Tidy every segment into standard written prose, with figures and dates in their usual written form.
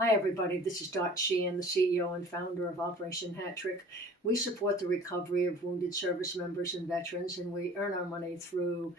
Hi everybody, this is Dot Sheehan, the CEO and founder of Operation Hat Trick. We support the recovery of wounded service members and veterans, and we earn our money through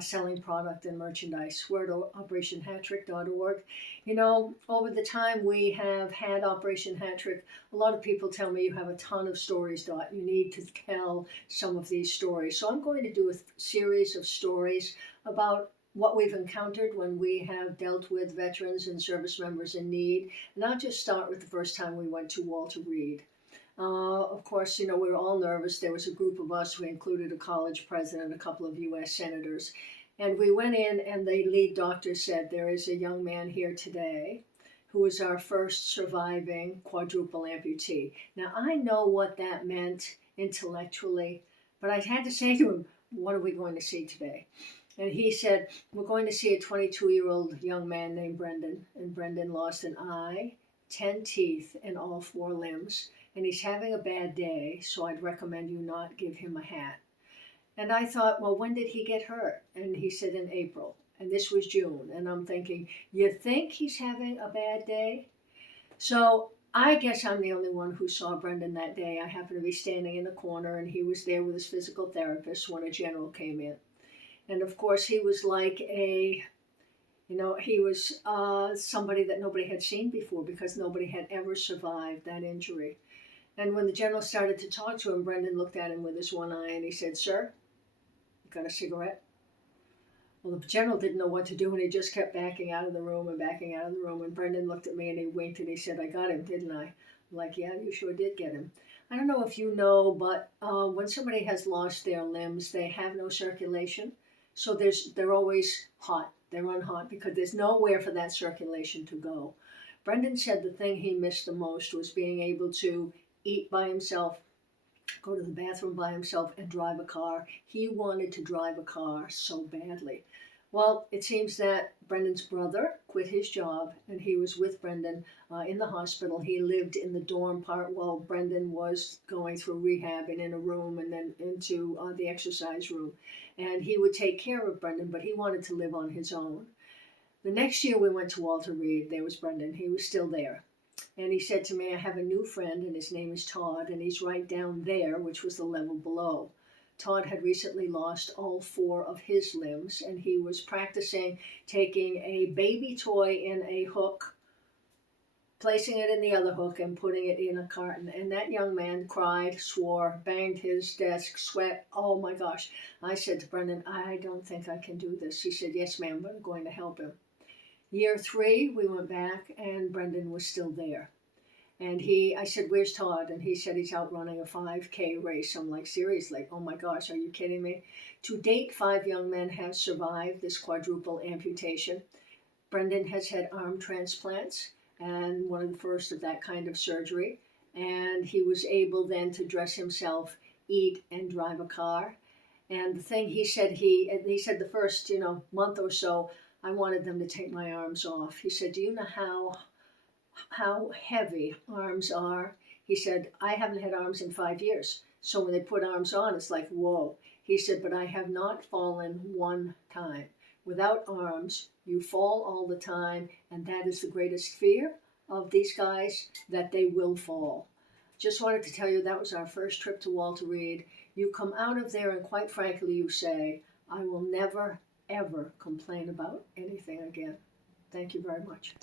selling product and merchandise. We're at operationhattrick.org. You know, over the time we have had Operation Hat Trick, a lot of people tell me you have a ton of stories, Dot. You need to tell some of these stories. So I'm going to do a series of stories about what we've encountered when we have dealt with veterans and service members in need. And I'll just start with the first time we went to Walter Reed. Of course, you know, we were all nervous. There was a group of us. We included a college president, a couple of U.S. senators. And we went in and the lead doctor said, there is a young man here today who is our first surviving quadruple amputee. Now, I know what that meant intellectually, but I had to say to him, what are we going to see today? And he said, we're going to see a 22-year-old young man named Brendan. And Brendan lost an eye, 10 teeth, and all 4 limbs. And he's having a bad day, so I'd recommend you not give him a hat. And I thought, well, when did he get hurt? And he said in April. And this was June. And I'm thinking, you think he's having a bad day? So I guess I'm the only one who saw Brendan that day. I happened to be standing in the corner, and he was there with his physical therapist when a general came in. And of course, he was like he was somebody that nobody had seen before because nobody had ever survived that injury. And when the general started to talk to him, Brendan looked at him with his one eye and he said, "Sir, you got a cigarette?" Well, the general didn't know what to do, and he just kept backing out of the room and backing out of the room. And Brendan looked at me and he winked and he said, "I got him, didn't I?" I'm like, "Yeah, you sure did get him." I don't know if you know, but when somebody has lost their limbs, they have no circulation. So they're always hot. They run hot because there's nowhere for that circulation to go. Brendan said the thing he missed the most was being able to eat by himself, go to the bathroom by himself, and drive a car. He wanted to drive a car so badly. Well, it seems that Brendan's brother quit his job, and he was with Brendan in the hospital. He lived in the dorm part while Brendan was going through rehab and in a room and then into the exercise room. And he would take care of Brendan, but he wanted to live on his own. The next year we went to Walter Reed. There was Brendan. He was still there. And he said to me, "I have a new friend, and his name is Todd, and he's right down there," which was the level below. Todd had recently lost all 4 of his limbs, and he was practicing taking a baby toy in a hook, placing it in the other hook, and putting it in a carton. And that young man cried, swore, banged his desk, sweat. Oh my gosh. I said to Brendan, "I don't think I can do this." He said, "Yes, ma'am, but I'm going to help him." Year 3, we went back, and Brendan was still there. And I said, "Where's Todd?" And he said he's out running a 5K race. I'm like, seriously? Oh my gosh, are you kidding me? To date, 5 young men have survived this quadruple amputation. Brendan has had arm transplants and one of the first of that kind of surgery. And he was able then to dress himself, eat, and drive a car. And the thing he said the first, month or so, I wanted them to take my arms off. He said, "Do you know how heavy arms are?" He said, "I haven't had arms in 5 years. So when they put arms on, it's like, whoa." He said, "But I have not fallen one time. Without arms, you fall all the time, and that is the greatest fear of these guys, that they will fall." Just wanted to tell you that was our first trip to Walter Reed. You come out of there and quite frankly you say, "I will never, ever complain about anything again." Thank you very much.